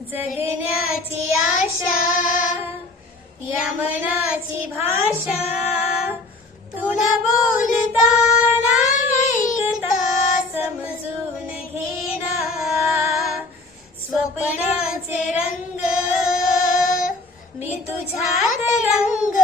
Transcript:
जगण्याची आशा या मनाची भाषा तुला बोलताना ऐकता समजून घेना स्वप्नाचे रंग मी तुझ्यात रंग